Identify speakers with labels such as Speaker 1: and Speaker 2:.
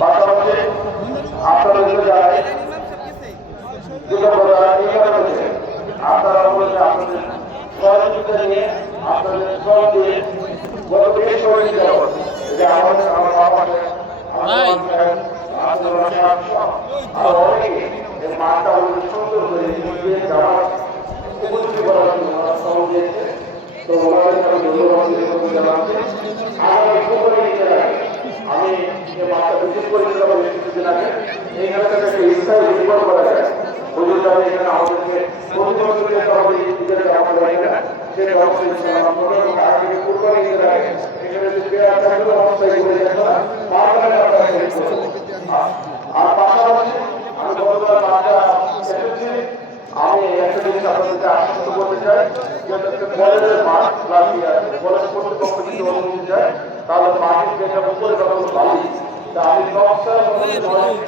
Speaker 1: পাশাপাশি আপনাদের দুটো কথা এই কারণে হচ্ছে, আপনারা বলেছে আপনাদের সহযোগিতা নিয়ে আপনাদের শ্রম দিয়ে গত বেশ কয়েকদিন যাবৎ যে আমাদের আমার বাবা
Speaker 2: ভাই।
Speaker 1: আর অনেকে এই মাঠটা অনেক সুন্দর করে দিয়ে যাওয়ার উপস্থিত করার জন্য ওরা তো ওনাদের আমি ধন্যবাদ জানাচ্ছি। আগামী ফেব্রুয়ারি জেলায় আমি এই মাঠটা ভিজিট করেছিলাম কিছুদিন আগে এইখানে একটা ইচ্ছায় নির্ভর করা যায়। হুজুর যাবে এখানে আমাদেরকে প্রতি বছর যেতে হবে এই আমাদের এখানে সেটা অবশ্যই ইনশাআল্লাহ আমরা করব। এবং আগামী ফেব্রুয়ারি জেলায় এখানে যে পেয়ার থাকবে অবশ্যই করে যেতে হবে আপনারা আর- পাশাপাশি আমি গতকাল বাচ্চা এসেছি, আমি একটা জিনিস আপনাদেরকে আশ্বস্ত করতে চাই কলেজের মাঠ প্লাস কলেজ কর্তৃপক্ষ যদি অনুমতি দেয়, তাহলে মাটির যেটা উপরে তখন বালি তা আমি সবসময়